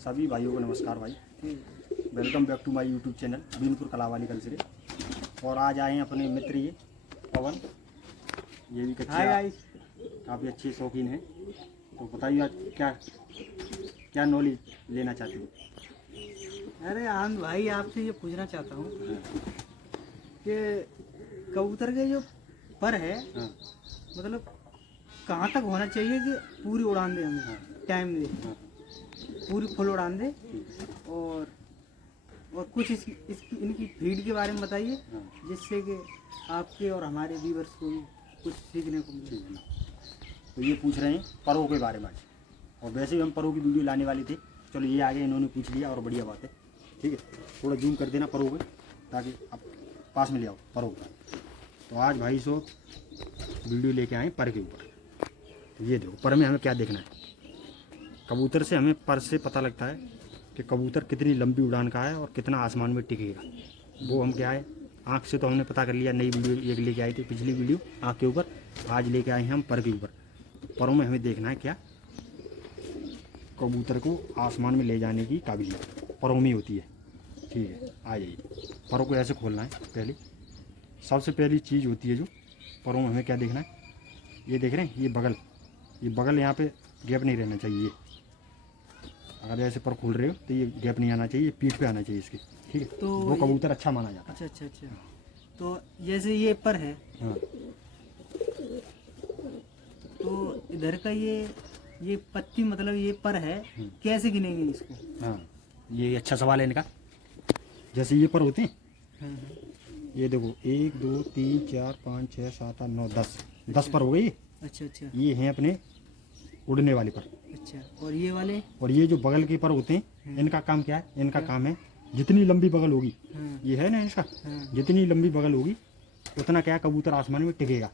सभी भाइयों को नमस्कार भाई। Welcome back to my YouTube channel Beenpur Kalawali culture. और आज आए हैं अपने मित्र ये पवन, ये भी काफ़ी अच्छे शौकीन हैं। तो बताइए आज क्या नॉलेज लेना चाहते हो? अरे आनंद भाई, आपसे ये पूछना चाहता हूँ कि कबूतर के जो पर है मतलब कहाँ तक होना चाहिए कि पूरी उड़ान दे, हमें टाइम दे, पूरी फुल उड़ान दे। और कुछ इनकी फीड के बारे में बताइए, जिससे कि आपके और हमारे व्यूअर्स को भी कुछ सीखने को मिले। तो ये पूछ रहे हैं परों के बारे में आज, और वैसे भी हम परों की वीडियो लाने वाले थे। चलो ये आगे इन्होंने पूछ लिया और बढ़िया बात है। ठीक है, थोड़ा जूम कर देना परों पे ताकि आप पास में ले आओ परों का। तो आज भाई सो वीडियो लेके आए पर के ऊपर। तो ये देखो पर में हमें क्या देखना है। कबूतर से हमें पर से पता लगता है कि कबूतर कितनी लंबी उड़ान का है और कितना आसमान में टिकेगा। वो हम क्या है आँख से तो हमने पता कर लिया। नई वीडियो एक लेके आए थे, पिछली वीडियो आँख के ऊपर। आज लेके आए हैं हम पर के ऊपर। परों में हमें देखना है क्या कबूतर को आसमान में ले जाने की काबिलियत परों में होती है। ठीक है, आ जाइए। परों को ऐसे खोलना है। पहले सबसे पहली चीज़ होती है जो परों में हमें क्या देखना है, ये देख रहे हैं ये बगल यहाँ पे गैप नहीं रहना चाहिए। अगर ऐसे पर खोल रहे हो तो ये गैप नहीं आना चाहिए, पीठ पे आना चाहिए इसके। ठीक है, तो वो कबूतर अच्छा माना जाता है। अच्छा। तो जैसे ये पर है, हाँ, तो इधर का ये पत्ती मतलब ये पर है, कैसे गिनेंगे इसको? हाँ, ये अच्छा सवाल है इनका। जैसे ये पर होते हैं, ये देखो 1 2 3 4 5 6 7 8 9 10 पर हो गई। अच्छा। ये हैं अपने उड़ने वाले पर। अच्छा, और ये वाले? और ये जो बगल के पर होते हैं, इनका काम क्या है? इनका काम है जितनी लंबी बगल होगी, ये है ना इसका, जितनी लंबी बगल होगी उतना क्या कबूतर आसमान में टिकेगा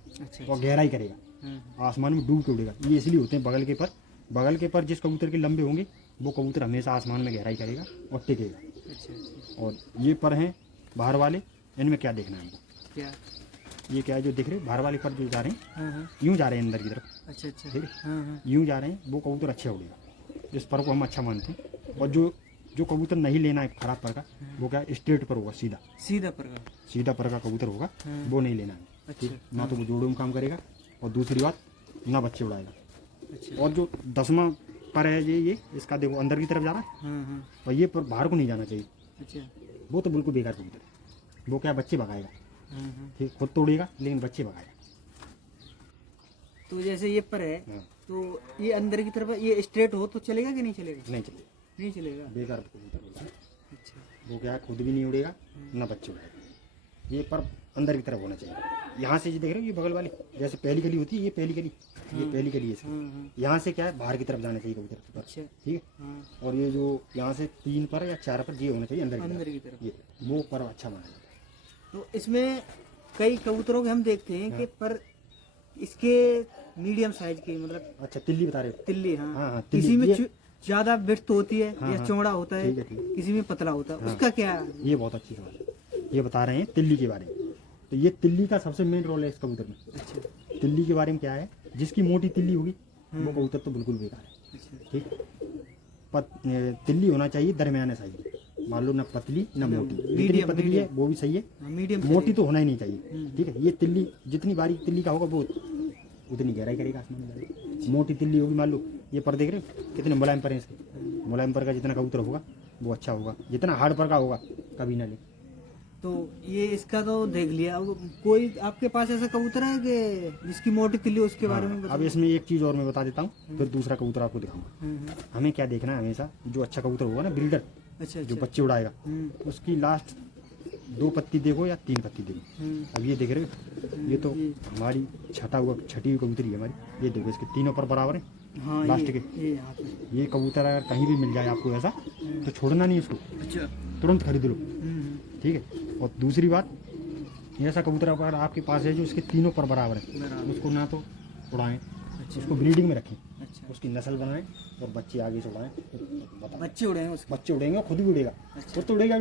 और गहराई करेगा, आसमान में डूब के उड़ेगा। ये इसलिए होते हैं बगल के पर। बगल के पर जिस कबूतर के लंबे होंगे वो कबूतर हमेशा आसमान में गहराई करेगा और टिकेगा। और ये पर हैं बाहर वाले, इनमें क्या देखना है हमको? क्या ये क्या है जो दिख रहे बाहर वाले पर जो जा रहे हैं, यूँ जा रहे हैं अंदर की तरफ। अच्छा। ठीक है, यूँ जा रहे हैं, वो कबूतर अच्छा उड़ेगा। इस पर को हम अच्छा मानते हैं। और जो कबूतर नहीं लेना है खराब पर का, वो क्या स्ट्रेट पर होगा, सीधा पर का कबूतर होगा, वो नहीं लेना है। अच्छा, ना तो वो जोड़ों में काम करेगा, और दूसरी बात ना बच्चे उड़ाएगा। अच्छा। और जो 10वां पर है ये इसका देखो अंदर की तरफ जा रहा है, और ये पर बाहर को नहीं जाना चाहिए। अच्छा, वो तो बिल्कुल बेकार कबूतर है। वो क्या बच्चे भगाएगा। ठीक, खुद तो उड़ेगा लेकिन बच्चे भगाएगा। तो जैसे ये पर है, तो ये अंदर की तरफ ये स्ट्रेट हो तो चलेगा कि नहीं चलेगा? नहीं चलेगा, बेकार कबूतर होता है। अच्छा। वो क्या खुद भी नहीं उड़ेगा ना बच्चे उड़ाएगा। ये पर अंदर की तरफ होना चाहिए। यहाँ से जो देख रहे हो ये बगल वाली, जैसे पहली कली होती है, ये पहली कली है इसकी। यहाँ से क्या है बाहर की तरफ जाना चाहिए कबूतर पर। अच्छा, ठीक है। और ये जो यहाँ से 3 पर या 4 पर ये होना चाहिए अंदर की तरफ। ये वो पर अच्छा माना जाता है। तो इसमें कई कबूतरों के हम देखते हैं कि पर इसके मीडियम साइज के मतलब अच्छा तिल्ली बता रहे हो? तिल्ली, हाँ। हाँ, किसी में ज्यादा विड्थ होती है या हाँ, चौड़ा होता है, ठीक है। किसी में पतला होता है, उसका क्या है? ये बहुत अच्छी सवाल है। ये बता रहे हैं तिल्ली के बारे में। तो ये तिल्ली का सबसे मेन रोल है इस कबूतर में। अच्छा। तिल्ली के बारे में क्या है, जिसकी मोटी तिल्ली होगी वो कबूतर तो बिल्कुल बेकार है। अच्छा। ठीक, तिल्ली होना चाहिए दरमियाने साइज की, मान लो ना पतली ना मोटी। जितनी पतली है वो भी सही है, मीडियम, मोटी तो होना ही नहीं चाहिए। ठीक है, ये तिल्ली जितनी बारीक तिल्ली का होगा वो उतनी गहराई करेगा आसमान में जाएगा। मोटी तिल्ली होगी, मान लो ये पर देख रहे हो कितने मुलायम पर हैं इसके। मुलायम पर का जितना कबूतर होगा वो अच्छा होगा, जितना हार्ड पर का होगा कभी ना ले। तो ये इसका तो देख लिया। अब कोई आपके पास ऐसा कबूतर है कि जिसकी मोटी तिल्ली, उसके बारे में अब इसमें एक चीज़ और मैं बता देता हूँ, फिर दूसरा कबूतर आपको दिखाऊंगा। हमें क्या देखना है हमेशा, जो अच्छा कबूतर होगा ना ब्रीडर, अच्छा, जो बच्चे उड़ाएगा, उसकी लास्ट 2 पत्ती देखो या 3 पत्ती देखो। अब ये देख रहे हो, ये तो हमारी छठी हुई कबूतरी है हमारी। ये देखो इसके तीनों पर बराबर है। हाँ, लास्ट के ये कबूतर अगर कहीं भी मिल जाए आपको ऐसा, तो छोड़ना नहीं उसको। अच्छा, तुरंत खरीद लो। ठीक है। और दूसरी बात, ऐसा कबूतर अगर आपके पास है जो इसके तीनों पर बराबर है, उसको ना तो उड़ाएं, उसको ब्रीडिंग में रखें, उसकी नस्ल बनाएं और बच्चे आगे से उड़ाएं। बच्चे उड़ेंगे, बच्चे उड़ेंगे और खुद भी उड़ेगा। खुद तो उड़ेगा।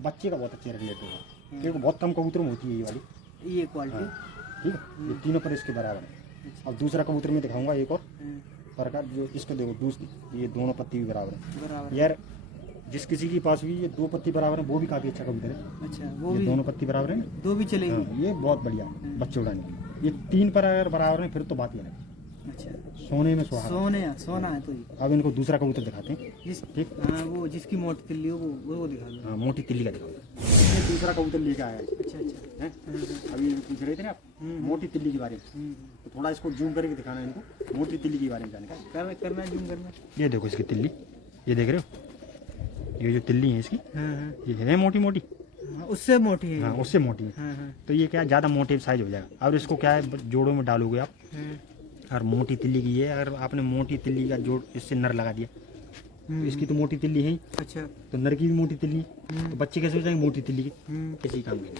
बच्चे का बहुत अच्छे रिलेटेड होगा, क्योंकि बहुत कम कबूतर में होती है ये वाली, ये क्वालिटी। ठीक है, ये तीनों पर इसके बराबर है। अब दूसरा कबूतर में दिखाऊंगा एक और, पर का जो इसको देखो दूसरी, ये दोनों पत्ती भी बराबर है बराबर। यार। जिस किसी के पास भी ये 2 पत्ती बराबर है वो भी काफ़ी अच्छा कबूतर है। अच्छा वो ये भी दोनों पत्ती बराबर है ना, 2 भी चलेगी। हाँ, ये बहुत बढ़िया है बच्चे उड़ाने के लिए। ये 3 पर अगर बराबर है फिर तो बात ही अलग है। अच्छा सोने में सुहागा। सोना है तो ये। अब इनको दूसरा कबूतर दिखाते हैं। जिस ठीक। हाँ वो जिसकी मोटी तिल्ली हो वो दिखा दो। हाँ, मोटी तिल्ली का दिखाओ। ये दूसरा कबूतर लेके आया है। अच्छा अच्छा। हैं? अभी पूछ रहे थे ना आप मोटी तिल्ली के बारे में, तो थोड़ा इसको जूम करके दिखाना है इनको, मोटी तिल्ली के बारे में जानकारी। करना जूम करना। ये देखो इसकी तिल्ली, ये देख रहे हो, ये जो तिल्ली है इसकी, हाँ ये है मोटी मोटी। हाँ उससे मोटी है। हाँ, उससे मोटी है। हाँ हाँ तो ये क्या ज़्यादा मोटे साइज हो जाएगा। और इसको क्या है, जोड़ों में डालोगे आप, और मोटी तिल्ली की है, अगर आपने मोटी तिल्ली का जोड़ इससे नर लगा दिया तो इसकी तो मोटी तिल्ली है ही, अच्छा। तो नर की भी मोटी तिल्ली, तो बच्चे कैसे हो जाएंगे मोटी तिल्ली के, किसी काम के नहीं,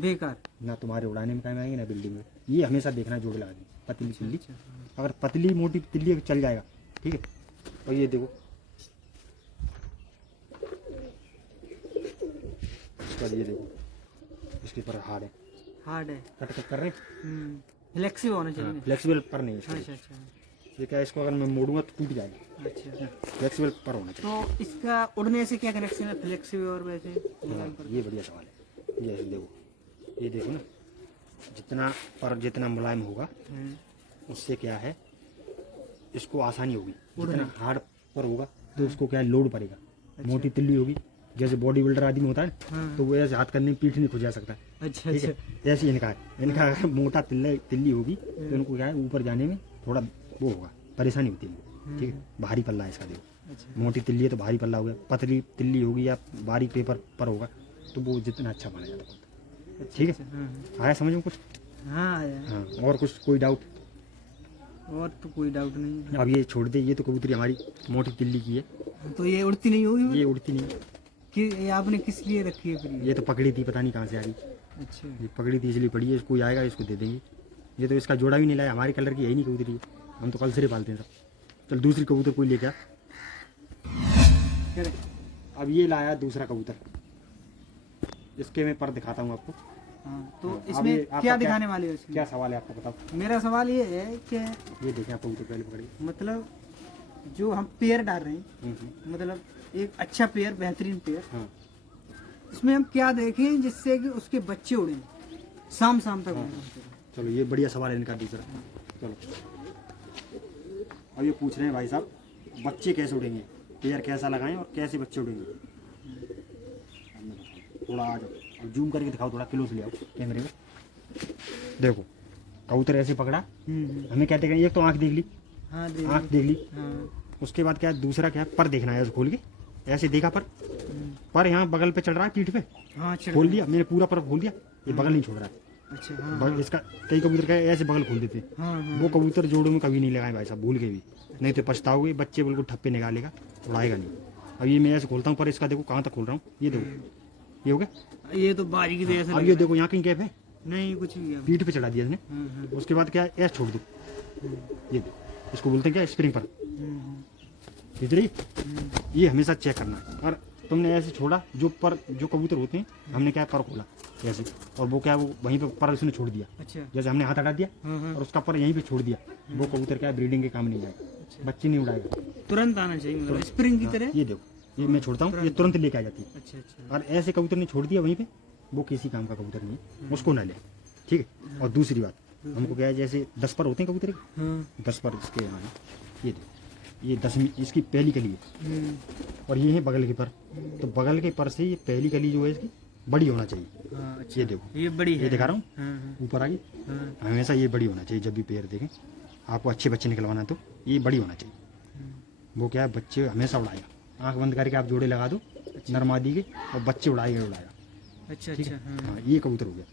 बेकार। ना तुम्हारे उड़ाने में काम आएंगे ना बिल्डिंग में। ये हमेशा देखना जोड़ लगा दी पतली तिल्ली। अच्छा, अगर पतली मोटी तिल्ली चल जाएगा, ठीक है। और ये देखो इसका, ये देखो इसके ऊपर हार्ड है, हार्ड है। कट कर रहे हैं, फ्लेक्सिबल होना चाहिए। फ्लेक्सिबल पर नहीं है इसका। अच्छा अच्छा ये क्या है, इसको अगर मैं मोड़ूंगा तो टूट जाएगा, अच्छा। फ्लेक्सिबल पर होना चाहिए। तो इसका उड़ने से क्या कनेक्शन है फ्लेक्सिबल और वैसे? हाँ, ये बढ़िया सवाल है। ये देखो, ये देखो ना, जितना पर जितना मुलायम होगा उससे क्या है, इसको आसानी होगी। जितना हार्ड पर होगा तो उसको क्या है, लोड पड़ेगा। मोटी तिल्ली होगी, जैसे बॉडी बिल्डर आदमी होता है ना, तो वो ऐसे हाथ करने में पीठ नहीं खुजा सकता। अच्छा ठीक है, जैसे इनका है, इनका अगर मोटा तिल्ली होगी तो इनको क्या है, ऊपर जाने में थोड़ा वो होगा, परेशानी होती है इनको। ठीक है, भारी पल्ला है इसका। देखो अच्छा। मोटी तिल्ली है तो भारी पल्ला हो गया, पतली तिल्ली होगी या बारीक पेपर पर होगा तो वो जितना अच्छा बना जाता है। ठीक है, आया समझ में कुछ? हाँ आया। हाँ, और कुछ कोई डाउट? और तो कोई डाउट नहीं है। अब ये छोड़ दे, ये तो कबूतरी हमारी मोटी तिल्ली की है, तो ये उड़ती नहीं होगी? ये उड़ती नहीं। कि ये आपने किस लिए रखी है फिर ये तो पकड़ी थी, पता नहीं कहाँ से आ गई। अच्छा ये पकड़ी थी इसलिए पड़ी है, कोई आएगा इसको दे देंगे। ये तो इसका जोड़ा भी नहीं लाया, हमारे कलर की है ही नहीं कबूतरी, हम तो कल से पालते हैं सब। चल दूसरी कबूतर कोई लेके आ। अब ये लाया दूसरा कबूतर, इसके मैं पर दिखाता हूँ आपको। हाँ, तो अब इसमें ये आपका क्या दिखाने वाले हो इसमें? क्या सवाल है आपका, बताओ। मेरा सवाल ये है कि ये देखें आप कबूतर पहले पकड़िए। मतलब जो हम पेयर डाल रहे हैं, मतलब एक अच्छा पेयर, बेहतरीन पेयर, हाँ इसमें हम क्या देखें जिससे कि उसके बच्चे उड़ें शाम शाम तक उड़ें? चलो, ये बढ़िया सवाल है इनका दूसरा। चलो, अब ये पूछ रहे हैं भाई साहब, बच्चे कैसे उड़ेंगे, पेयर कैसा लगाएं और कैसे बच्चे उड़ेंगे। थोड़ा आ जाओ, अब जूम करके दिखाओ, थोड़ा क्लोज ले आओ कैमरे में। देखो कबूतर ऐसे पकड़ा, हमें क्या देखना, एक तो आँख देख ली, हाँ आँख देख ली, हाँ उसके बाद क्या है, दूसरा क्या है, पर देखना है। ऐसे खोल के ऐसे देखा पर यहाँ बगल पे चढ़ रहा है, पीठ पे हाँ खोल दिया मैंने, पूरा पर खोल दिया, ये बगल नहीं छोड़ रहा है। अच्छा हाँ इसका कई कबूतर क्या है, ऐसे बगल खोल देते, हाँ वो कबूतर जोड़ों में कभी नहीं लगाए भाई साहब, भूल के भी, नहीं तो पछताओगे, बच्चे बिल्कुल ठप्पे निकालेगा, उड़ाएगा नहीं। अब ये मैं ऐसे खोलता हूँ, पर इसका देखो कहाँ तक खोल रहा हूँ, ये देखो, ये हो गया। ये तो बारीक से ऐसे अब ये देखो यहाँ कहीं गैप है, नहीं कुछ भी है। पीठ पे चढ़ा दिया इसने। उसके बाद क्या है, ऐसे छोड़ दो, ये दो, इसको बोलते हैं क्या, स्प्रिंग पर। इधर ये हमेशा चेक करना है। और तुमने ऐसे छोड़ा, जो कबूतर होते हैं, हमने क्या पर खोला ऐसे, और वो क्या, वो वहीं पे पर उसने छोड़ दिया। अच्छा जैसे हमने हाथ हटा दिया और उसका पर यहीं पे छोड़ दिया, वो कबूतर क्या ब्रीडिंग के काम नहीं आएगा, बच्चे नहीं उड़ाएगा, तुरंत आना चाहिए, मतलब स्प्रिंग की तरह। ये देखो, ये मैं छोड़ता हूँ, ये तुरंत लेके आ जाती है। अच्छा अच्छा। और ऐसे कबूतर ने छोड़ दिया वहीं पे, वो किसी काम का कबूतर नहीं है, उसको ना ले। ठीक है, और दूसरी बात, हमको क्या है, जैसे 10 पर होते हैं कबूतर के, 10 पर इसके यहाँ है, ये देखो, ये 10वीं इसकी पहली कली है, और ये है बगल के पर, तो बगल के पर से ये पहली कली जो है इसकी बड़ी होना चाहिए। हाँ, अच्छा। ये देखो, ये बड़ी है, ये दिखा रहा हूँ, हाँ, ऊपर आ गई, हाँ, हमेशा ये बड़ी होना चाहिए। जब भी पेयर देखें, आपको अच्छे बच्चे निकलवाना तो ये बड़ी होना चाहिए। वो क्या है, बच्चे हमेशा उड़ाएगा, आंख बंद करके आप जोड़े लगा दो नरमादी के, और बच्चे उड़ाएगा उड़ाएगा। अच्छा ठीक अच्छा। है, हाँ, हाँ, ये कबूतर हो गया।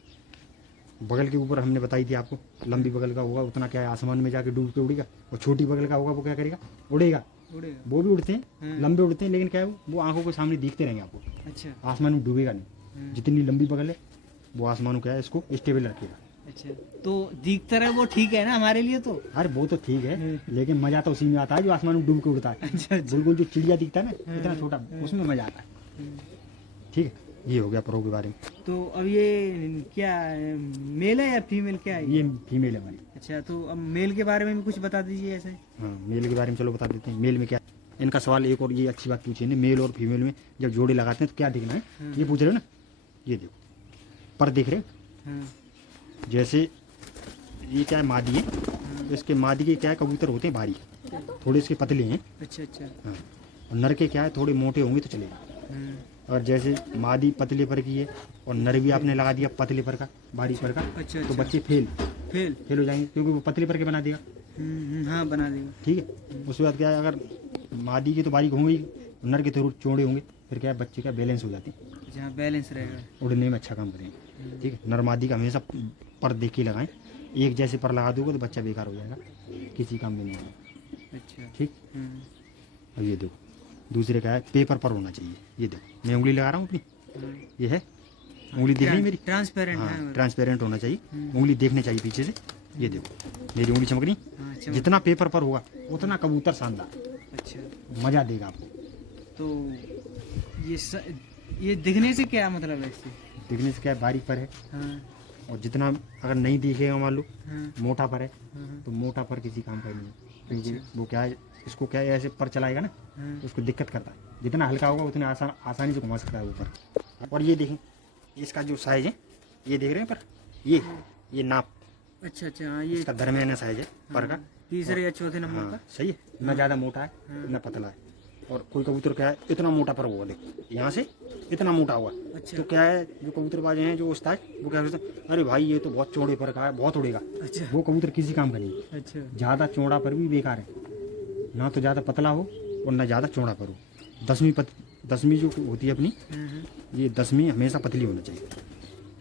बगल के ऊपर हमने बताई थी आपको, लंबी बगल का होगा उतना क्या है, आसमान में जाके डूब के उड़ेगा, और छोटी बगल का होगा वो क्या करेगा, उड़ेगा। उड़ेगा। वो भी उड़ते हैं, लंबे उड़ते हैं, लेकिन क्या है, वो आंखों के सामने दिखते रहेंगे आपको, अच्छा आसमान में डूबेगा नहीं। जितनी लंबी बगल है वो आसमान को क्या है, इसको स्टेबल रखेगा। अच्छा, तो दिखता रहे वो ठीक है ना हमारे लिए तो। अरे वो तो ठीक है, लेकिन मजा तो उसी में आता है जो आसमान में डूब के उड़ता है। अच्छा बिल्कुल जो चिड़िया दिखता है ना इतना छोटा, उसमें मजा आता है। ठीक है, ये हो गया परों के बारे में। तो अब ये क्या मेल है या फीमेल, क्या है? ये फीमेल है हमारी। अच्छा, तो अब मेल के बारे में भी कुछ बता दीजिए ऐसे। हाँ, मेल के बारे में चलो बता देते हैं। मेल में क्या, इनका सवाल एक और ये अच्छी बात पूछी है, मेल और फीमेल में जब जोड़े लगाते हैं तो क्या देखना है, ये पूछ रहे हो ना। ये देखो पर देख रहे हो, हाँ। जैसे ये क्या है, मादी है, तो इसके मादी के क्या है, कबूतर होते हैं भारी, थोड़े इसके पतले हैं। अच्छा अच्छा। हाँ, और नर के क्या है, थोड़े मोटे होंगे तो चलेगा। और जैसे मादी पतले पर की है और नर भी आपने लगा दिया पतले पर का, भारी पर का, अच्छा तो अच्छा। बच्चे फेल फेल फेल हो जाएंगे, क्योंकि वो पतले पर के बना देगा। हाँ बना देगा। ठीक है, उसके बाद क्या है, अगर मादी की तो बारीक होंगी, नर के थोड़े चौड़े होंगे, फिर क्या है, बच्चे का बैलेंस हो जाते हैं, अच्छा, बैलेंस रहेगा। उड़ने में अच्छा काम करेंगे। ठीक है, नर मादी का हमेशा पर देख के लगाएं, एक जैसे पर लगा दोगे तो बच्चा बेकार हो जाएगा, किसी काम में नहीं आएगा। अच्छा। ठीक। अब ये देखो दूसरे का है, पेपर पर होना चाहिए। ये देखो मैं उंगली लगा रहा हूँ अपनी, ये है उंगली दिख रही है मेरी, ट्रांसपेरेंट है। हाँ ट्रांसपेरेंट होना चाहिए, उंगली देखने चाहिए पीछे से। ये देखो मेरी उंगली चमक रही, हाँ, चमक। जितना पेपर पर होगा उतना कबूतर शानदार, अच्छा, मजा देगा आपको। तो ये दिखने से क्या मतलब है इससे? दिखने से क्या है, बारीक पर है, हाँ और जितना अगर नहीं दिखेगा मान लो हाँ मोटा पर है, हाँ तो मोटा पर किसी काम का नहीं है, क्योंकि अच्छा। वो क्या है, इसको क्या है, ऐसे पर चलाएगा ना हाँ। तो उसको दिक्कत करता है, जितना हल्का होगा उतने आसानी से घुमा सकता है ऊपर। और ये देखें, इसका जो साइज है, ये देख रहे हैं पर, ये नाप, अच्छा अच्छा। हाँ, ये इसका दरमियाना साइज है पर का, तीसरे या चौथे नंबर हाँ का। सही है, ना ज़्यादा मोटा है ना पतला है। और कोई कबूतर क्या है, इतना मोटा पर होगा, देखो यहाँ से इतना मोटा हुआ। अच्छा। तो क्या है, जो कबूतरबाज हैं जो उस्ताद, वो क्या सोचते हैं, अरे भाई ये तो बहुत चौड़े पर का है, बहुत उड़ेगा। अच्छा वो कबूतर किसी काम का नहीं है। अच्छा। ज़्यादा चौड़ा पर भी बेकार है, ना तो ज़्यादा पतला हो और ना ज़्यादा चौड़ा पर हो। दसवीं जो होती है अपनी, ये 10वीं हमेशा पतली होना चाहिए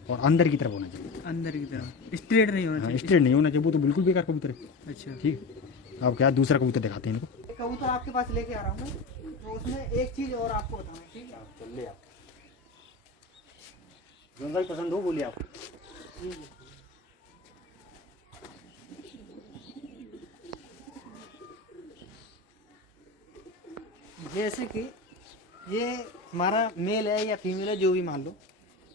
और अंदर की तरफ होना चाहिए, अंदर की तरफ स्ट्रेट नहीं होना हाँ चाहिए। स्ट्रेट नहीं होना चाहिए, वो तो बिल्कुल बेकार कबूतर है। अच्छा। ठीक है, अब क्या दूसरा कबूतर दिखाते हैं इनको। कबूतर आपके पास लेके आ रहा हूँ मैं, तो उसमें एक चीज और आपको बताना है, ठीक है? चल ले आप, जो भाई पसंद हो बोलिए आप। जैसे कि ये हमारा मेल है या फीमेल है, जो भी मान लो,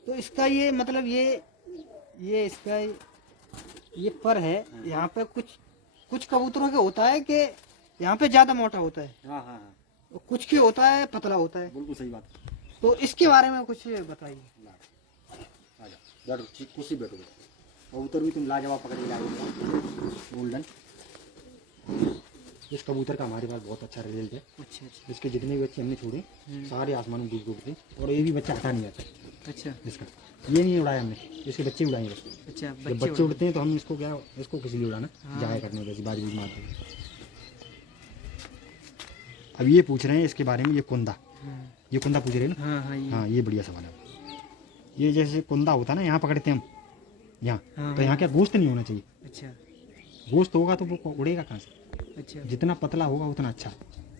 तो इसका ये मतलब ये इसका ये पर है, यहाँ पे कुछ कबूतरों के होता है कि यहाँ पे ज्यादा मोटा होता है, हाँ हाँ हाँ, और कुछ के होता है पतला होता है। बिल्कुल सही बात। तो इसके बारे में कुछ बताइए। आ जाओ, बैठो, ठीक कुर्सी बैठो। कबूतर भी तुम लाजवाब पकड़ के लाए गोल्डन। इस कबूतर का हमारे पास बहुत अच्छा रिजल्ट है। अच्छा अच्छा इसके जितने भी बच्चे हमने छोड़े सारे आसमान में डूब थे, और ये भी बच्चा हटा नहीं आता अच्छा इसका, ये नहीं उड़ाया हमने, इसके बच्चे उड़ाए बस। अच्छा। जब बच्चे उड़ते हैं तो हम इसको क्या, इसको किसी लिए उड़ाना, जाया करने जैसी बाजी भी मारते हैं। अब ये पूछ रहे हैं इसके बारे में, ये कुंदा, ये कुंदा पूछ रहे हैं ना। हाँ हाँ ये हाँ ये बढ़िया सवाल है। ये जैसे कुंदा होता है ना, यहाँ पकड़ते हैं हम, यहाँ हाँ, तो यहाँ क्या गोश्त नहीं होना चाहिए, अच्छा गोश्त होगा तो वो उड़ेगा कहाँ से, अच्छा जितना पतला होगा उतना अच्छा,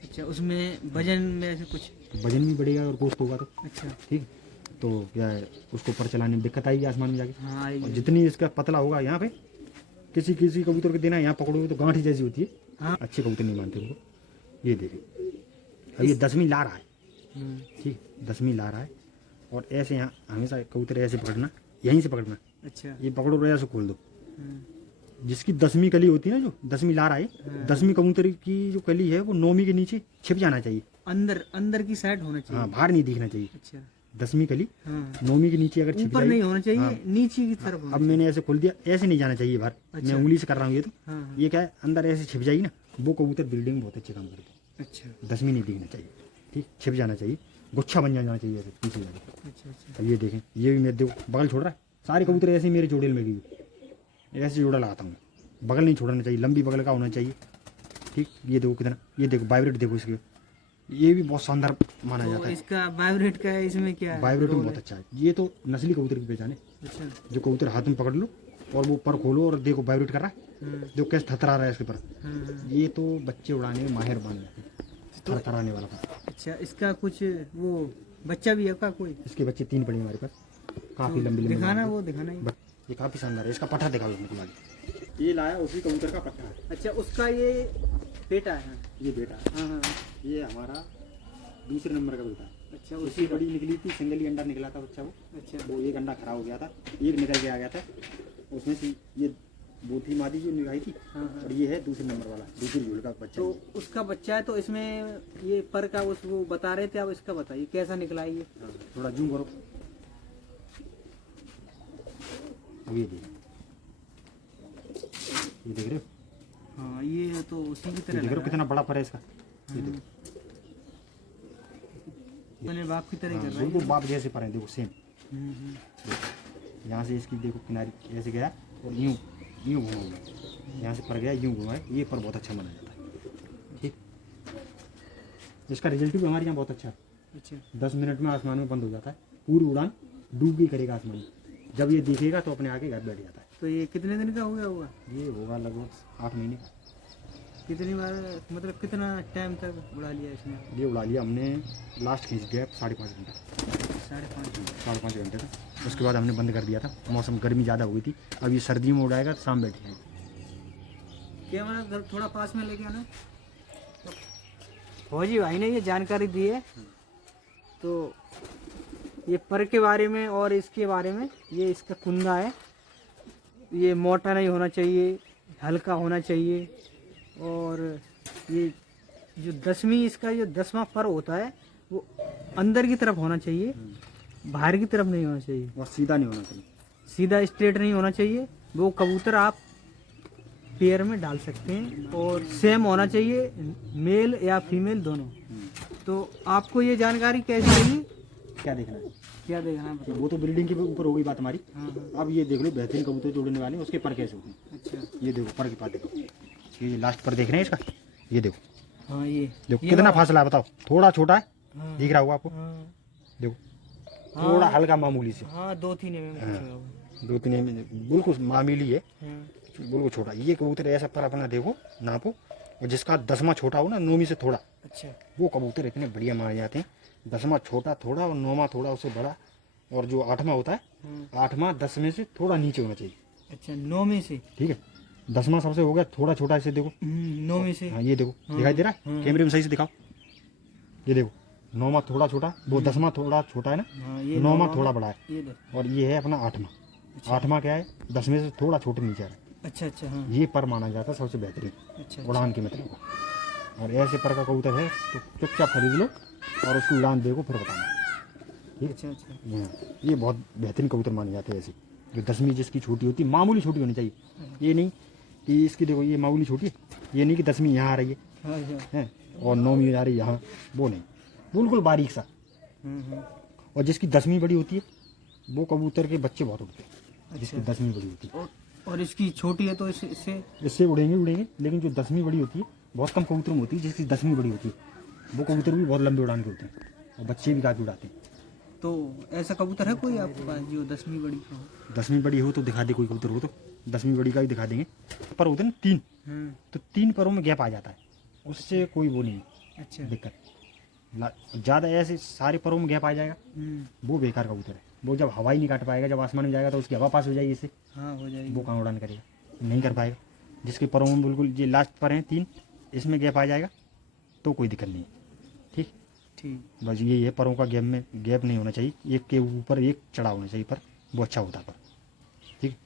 अच्छा। उसमें वजन में ऐसे कुछ, वजन भी बढ़ेगा और गोश्त होगा तो अच्छा ठीक। तो क्या है, उसको पर चलाने में दिक्कत आएगी आसमान में जाके। हाँ और आएगी। जितनी इसका पतला होगा यहाँ पे, किसी किसी कबूतर को देना, यहाँ पकड़ोगे तो गांठी जैसी होती है, हाँ। अच्छे कबूतर नहीं मानते उनको। ये देखिए, अब ये 10वीं ला रहा है, ठीक 10वीं ला रहा है। और ऐसे यहाँ हमेशा कबूतर ऐसे पकड़ना, यहीं से पकड़ना, अच्छा ये पकड़ो और ऐसे खोल दो। जिसकी 10वीं कली होती है ना, जो 10वीं ला रहा है, 10वीं कबूतर की जो कली है वो 9वीं के नीचे छिप जाना चाहिए, अंदर की साइड होना चाहिए। हाँ बाहर नहीं दिखना चाहिए। अच्छा 10वीं कली हाँ। 9वीं के नीचे अगर छिप ऊपर जाए, नहीं होना चाहिए, हाँ। नीचे की तरफ होना अब मैंने ऐसे खोल दिया, ऐसे नहीं जाना चाहिए बाहर, मैं अच्छा। उंगली से कर रहा हूँ ये तो, हाँ, हाँ। ये क्या है, अंदर ऐसे छिप जाएगी ना, वो कबूतर बिल्डिंग में बहुत अच्छे काम करते हैं। अच्छा 10वीं नहीं दिखना चाहिए, ठीक छिप जाना चाहिए, गुच्छा बन जाना चाहिए ऐसे पीछे जाके। अच्छा अच्छा अब ये देखें, ये भी मैं देखो बगल छोड़ रहा है, सारे कबूतर ऐसे ही मेरे जोड़े में गई, ऐसे जोड़ा लगाता हूँ, बगल नहीं छोड़ना चाहिए, लंबी बगल का होना चाहिए। ठीक, ये देखो कितना, ये देखो वाइब्रेट देखो इसके, ये भी बहुत शानदार माना जाता तो है। इसका वाइब्रेट का है, इसमें क्या है? वाइब्रेट में रोल बहुत है? अच्छा है, ये तो नस्ली कबूतर की पहचान है। अच्छा जो कबूतर हाथ में पकड़ लो और वो पर खोलो और देखो वाइब्रेट कर रहा है, जो कैसे थरथरा रहा है इसके पर, ये तो बच्चे उड़ाने में माहिर बन जाते हैं, थरथराने वाला पर। अच्छा। इसका कुछ वो बच्चा भी है का कोई? इसके बच्चे 3 पड़े हमारे पास, काफी लंबी लंबी। दिखाना, वो दिखाना ही। ये काफी शानदार है, इसका पट्टा दिखा लो मेरे को। ये लाया उसी कबूतर का पट्टा है। अच्छा, उसका ये बेटा है? ये बेटा है, हाँ हाँ। ये हमारा दूसरे नंबर का बेटा है। अच्छा उसकी बड़ी निकली थी, सिंगल ही अंडा निकला था बच्चा वो। अच्छा वो एक अंडा खराब हो गया था, एक निकल के आ गया था उसमें से, ये वो थी मादी जो निगाही थी, हाँ, हाँ। और ये है दूसरे नंबर वाला, दूसरी झोल का बच्चा। तो उसका बच्चा है, तो इसमें ये पर का वो बता रहे थे, अब इसका बताइए कैसा निकला ये। हाँ, थोड़ा जूम करो। अब ये देख रहे हो, हाँ ये तो उसी की ये तरह देख रहे हो कितना बड़ा पर है इसका। ये देखो, अपने बाप की तरह ही हाँ, कर रहा है। बिल्कुल बाप जैसे पर है, देखो सेम। हम्म। यहाँ से इसकी देखो किनारी ऐसे गया और यूं यूं घुमा हुआ, यहाँ से पर गया यूं घुमा है, ये पर बहुत अच्छा माना जाता है। ठीक, इसका रिजल्ट भी हमारे यहाँ बहुत अच्छा है। अच्छा 10 मिनट में आसमान में बंद हो जाता है, पूरी उड़ान डूब के करेगा आसमान में। जब ये दिखेगा तो अपने आगे घर बैठ जाता है। तो ये कितने दिन का हुआ होगा? ये होगा लगभग 8 महीने का। कितनी बार, मतलब कितना टाइम तक उड़ा लिया इसने? ये उड़ा लिया हमने, लास्ट खींच गया 5.5 घंटा, 5.5 घंटे तक। उसके बाद हमने बंद कर दिया था, मौसम गर्मी ज़्यादा हो गई थी। अब ये सर्दी में उड़ाएगा तो शाम बैठेगा। क्या मैंने घर थोड़ा पास में लेके आना। फौजी भाई ने ये जानकारी दी है, तो ये पर के बारे में और इसके बारे में, ये इसका कुंदा है, ये मोटा नहीं होना चाहिए, हल्का होना चाहिए, और ये जो 10वीं इसका जो 10वां पर होता है वो अंदर की तरफ होना चाहिए, बाहर की तरफ नहीं होना चाहिए, और सीधा नहीं होना चाहिए। सीधा स्ट्रेट नहीं होना चाहिए। वो कबूतर आप पेयर में डाल सकते हैं, और सेम होना चाहिए, मेल या फीमेल दोनों। तो आपको ये जानकारी कैसी लगी? क्या देखना है? क्या देखना है बताओ। वो तो ब्रीडिंग के ऊपर हो गई बात हमारी। हाँ, हाँ। अब ये देख लो, बेहतरीन कबूतर जोड़ने वाले हैं, उसके पर कैसे होते हैं। अच्छा ये देखो पर के पास, देखो ये लास्ट पर देख रहे हैं इसका, ये देखो, हाँ, ये देखो कितना फासला है बताओ। थोड़ा छोटा है, हाँ, दिख रहा होगा आपको, हाँ, देखो थोड़ा हल्का मामूली से, हाँ 2-3 mm कुछ होगा। 2-3 बिल्कुल मामूली है, हाँ, बिल्कुल छोटा। ये कबूतर ऐसा पर अपना देखो नापो, और जिसका 10वां छोटा हो ना, 9वीं से थोड़ा, अच्छा वो कबूतर इतने बढ़िया माने जाते हैं। 10वां छोटा थोड़ा और 9वां थोड़ा उससे बड़ा, और जो 8वां होता है, हाँ, 8वां 10 में से थोड़ा नीचे होना चाहिए। अच्छा 9 में से, ठीक है, 10वां सबसे हो गया थोड़ा छोटा, इसे देखो। 9 में से, हाँ ये देखो, दिखाई दे रहा है, हाँ। कैमरे में सही से दिखाओ। ये देखो 9वां थोड़ा छोटा, वो 10वां थोड़ा छोटा है ना, हाँ ये 9वां थोड़ा बड़ा है, ये देखो। और ये है अपना 8वां। 8वां क्या है, 10 में से थोड़ा छोटे नीचे है। अच्छा अच्छा हाँ, ये पर माना जाता है सबसे बेहतरीन अच्छा उड़ान के मतलब। और ऐसे पर का कबूतर है तो चुपचाप खरीद लो और उसकी उड़ान देखो, फिर बताना। ठीक अच्छा अच्छा है, ये बहुत बेहतरीन कबूतर माने जाते हैं ऐसे, जो 10वीं जिसकी छोटी होती है, मामूली छोटी होनी चाहिए। ये नहीं कि इसकी देखो ये मामूली छोटी है, ये नहीं कि 10वीं यहाँ आ रही हाँ, हाँ, है और 9वीं आ रही है यहाँ, वो नहीं, बिल्कुल बारीक सा। और जिसकी 10वीं बड़ी होती है वो कबूतर के बच्चे बहुत उड़ते हैं, जिसकी 10वीं बड़ी होती है। और इसकी छोटी है तो इससे उड़ेंगे, लेकिन जो 10वीं बड़ी होती है, बहुत कम कबूतर में होती है जिसकी 10वीं बड़ी होती है, वो कबूतर भी बहुत लंबे उड़ान के होते हैं और बच्चे भी काफ़ी उड़ाते हैं। तो ऐसा कबूतर है कोई आपके पास जो 10वीं बड़ी का हो? 10वीं बड़ी हो तो दिखा दे, कोई कबूतर हो तो 10वीं बड़ी का भी दिखा देंगे। पर होते हैं ना 3, तो 3 परों में गैप आ जाता है, उससे कोई वो नहीं अच्छा दिक्कत। ज़्यादा ऐसे सारे परों में गैप आ जाएगा, वो बेकार कबूतर है। वो जब हवा ही नहीं काट पाएगा, जब आसमान में जाएगा तो उसकी हवा पास हो जाएगी, इससे हाँ हो जाएगी। वो कहाँ उड़ान करेगा, नहीं कर पाएगा। जिसके परों में बिल्कुल ये लास्ट पर हैं 3, इसमें गैप आ जाएगा तो कोई दिक्कत नहीं। ठीक ठीक, बस ये है, परों का गैप नहीं होना चाहिए, एक के ऊपर एक चढ़ा होना चाहिए पर, वो अच्छा होता है पर। ठीक,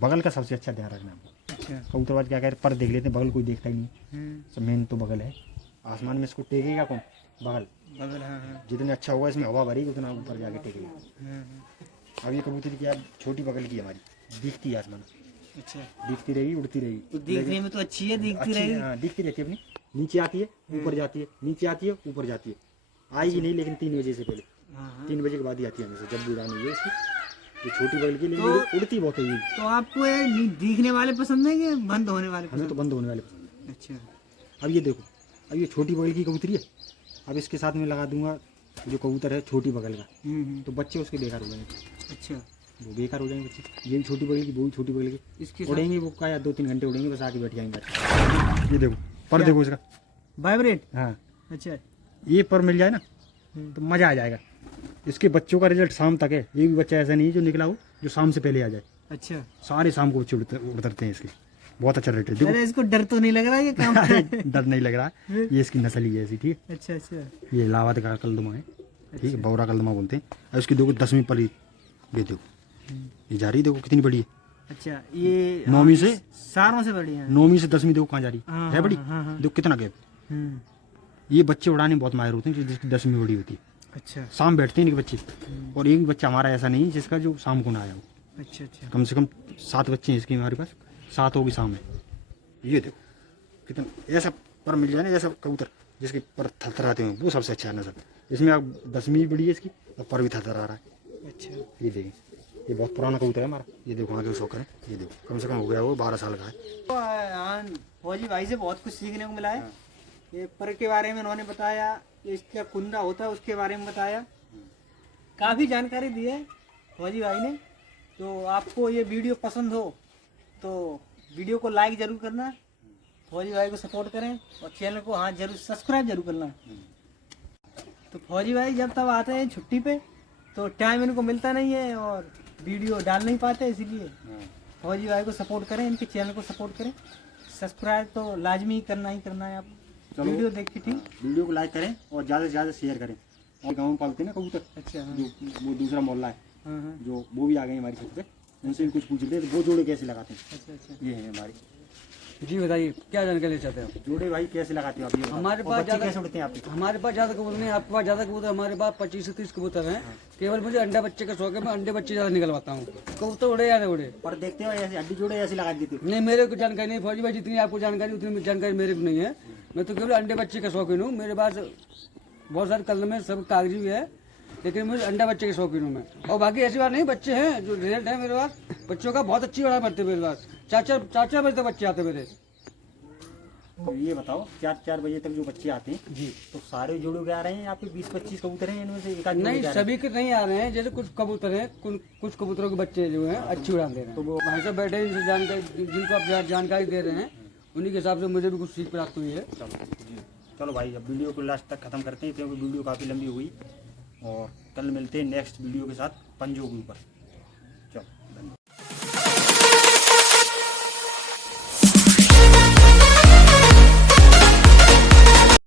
बगल का सबसे अच्छा ध्यान रखना है। अच्छा कबूतरबाज क्या कहते हैं, पर देख लेते हैं, बगल कोई देखता ही नहीं। सब मेन तो बगल है, आसमान में इसको टेकेगा कौन, बगल। बगल हाँ हाँ जितने अच्छा होगा इसमें हवा भरेगी उतना ऊपर जाके टेकेगा। अब ये कबूतरी क्या छोटी बगल की हमारी, दिखती है आसमान, अच्छा दिखती रहेगी, उड़ती रहेगी। तो देखने में तो अच्छी है, दिखती अच्छी, रहेगी। हाँ दिखती रहती है अपनी, नीचे आती है ऊपर जाती है, नीचे आती है ऊपर जाती है। आएगी नहीं लेकिन 3 बजे से पहले, हाँ हाँ 3 बजे के बाद ही आती है हमेशा, जब भी उड़ान हुई है इसकी। ये छोटी बगल की, लेकिन तो- उड़ती बहुत है ये। तो आपको ये दिखने वाले पसंद है कि बंद होने वाले हमें तो पसंद? बंद होने वाले पसंद है। अच्छा अब ये देखो, अब ये छोटी बगल की कबूतरी है, अब इसके साथ में लगा दूंगा जो कबूतर है छोटी बगल का, तो बच्चे उसके बेकार हो जाएंगे। अच्छा वो बेकार हो जाएंगे बच्चे। ये भी छोटी बगल की, वो भी छोटी बगल की, इसके उड़ेंगे वो का, या 2-3 घंटे उड़ेंगे, बस आके बैठ जाएंगे। ये देखो पर, क्या? देखो इसका, वाइब्रेट, हाँ अच्छा ये पर मिल जाए ना तो मज़ा आ जाएगा। इसके बच्चों का रिजल्ट शाम तक है, ये भी बच्चा ऐसा नहीं है जो निकला हो जो शाम से पहले आ जाए। अच्छा, सारे शाम को बच्चे उतरते हैं इसके, बहुत अच्छा रेट है। देखो अरे इसको डर तो नहीं लग रहा ये काम? डर नहीं लग रहा, ये इसकी नस्ल ही है ऐसी। ठीक है, अच्छा अच्छा ये इलाहाबाद का कलदमा है, ठीक है, बौरा कलदमा बोलते हैं। और इसकी देखो 10वीं पर ये देखो, ये जा रही, देखो कितनी बड़ी है, अच्छा ये 9वीं से सारों से बड़ी है। 9वीं से 10वीं देखो कहाँ जा रही हाँ, है बड़ी। हाँ, हाँ। देखो कितना गैप। हम्म, ये बच्चे उड़ाने में बहुत माहिर होते हैं जिसकी 10वीं बड़ी होती है। अच्छा शाम बैठते हैं इनके बच्चे, और एक भी बच्चा हमारा ऐसा नहीं जिसका जो शाम को ना आया हो। अच्छा अच्छा। कम से कम 7 बच्चे हैं इसके हमारे पास, 7 होगी शाम में। ये देखो कितना ऐसा पर मिल जाए ना, ऐसा कबूतर जिसके पर थरथराते हैं, वो सबसे अच्छा है नस्ल। इसमें अब 10वीं बड़ी है इसकी, और पर भी थरथरा रहा है। अच्छा ये देखें, ये बहुत पुराना कबूतर है हमारा। ये देखो आगे शौक है, ये देखो कम से कम हो गया वो 12 साल का है। तो हाँ, फौजी भाई से बहुत कुछ सीखने को मिला है। ये पर के बारे में उन्होंने बताया, ये इसका कुंडा होता है उसके बारे में बताया, काफ़ी जानकारी दी है फौजी भाई ने। तो आपको ये वीडियो पसंद हो तो वीडियो को लाइक जरूर करना, फौजी भाई को सपोर्ट करें, और चैनल को हाँ जरूर सब्सक्राइब जरूर करना। तो फौजी भाई जब तब आते हैं छुट्टी पे तो टाइम इनको मिलता नहीं है और वीडियो डाल नहीं पाते, इसीलिए फौजी भाई को सपोर्ट करें, इनके चैनल को सपोर्ट करें। सब्सक्राइब तो लाजमी करना ही करना है। आप चलो, वीडियो देख के ठीक। वीडियो को लाइक करें और ज़्यादा से ज़्यादा शेयर करें। और गाँव में पालते हैं ना कबूतर, अच्छा हाँ जो वो दूसरा मोहल्ला है, हाँ हाँ, जो वो भी आ गए हमारी छत पे, उनसे भी कुछ पूछ लेते हैं वो जोड़े कैसे लगाते हैं। अच्छा अच्छा। ये है हमारी जी बताइए क्या जानकारी चाहते हैं आप? जोड़े भाई कैसे लगाते हो आप, ये बताओ। हमारे और पास बच्चे ज़्यादा- कैसे उड़ते हैं आपके? हमारे पास ज़्यादा कबूतर नहीं, आपके पास ज़्यादा कबूतर, हमारे पास 25 से 30 कबूतर हैं। केवल मुझे अंडा बच्चे का शौक है, मैं अंडे बच्चे ज़्यादा निकलवाता हूँ। कबूतर उड़े या नहीं उड़े, पर देखते हो ऐसे हड्डी जोड़े ऐसे लगा देते हो। नहीं मेरे को जानकारी नहीं। फौजी भाई जितनी आपको जानकारी उतनी जानकारी मेरे को नहीं है। मैं तो केवल अंडे बच्चे का शौकीन हूँ। मेरे पास बहुत सारे कलम में सब कागजी भी है, लेकिन मुझे अंडा बच्चे के शौकीन हूँ मैं। और बाकी ऐसी बात नहीं, बच्चे हैं जो रिजल्ट है मेरे पास बच्चों का, बहुत अच्छी बड़ा पड़ते मेरे पास। 4-4 बजे तक बच्चे आते मेरे। तो ये बताओ 4-4 बजे तक जो बच्चे आते हैं जी तो सारे जोड़े के आ रहे हैं आपके 20-25 कबूतर हैं, इनमें से एक आध जोड़े नहीं, के आ रहे हैं? सभी के नहीं आ रहे हैं। जैसे कुछ कबूतर हैं, कुछ कबूतरों के बच्चे जो हैं अच्छी उड़ान दे रहे हैं। तो वो भाई साहब बैठे हैं, जिनसे जानकारी, जिनको आप जानकारी दे रहे हैं, उन्हीं के हिसाब से मुझे भी कुछ सीख प्राप्त हुई है। चलो भाई अब वीडियो को लास्ट तक खत्म करते हैं क्योंकि वीडियो काफ़ी लंबी हुई, और कल मिलते हैं नेक्स्ट वीडियो के साथ पंजों के ऊपर।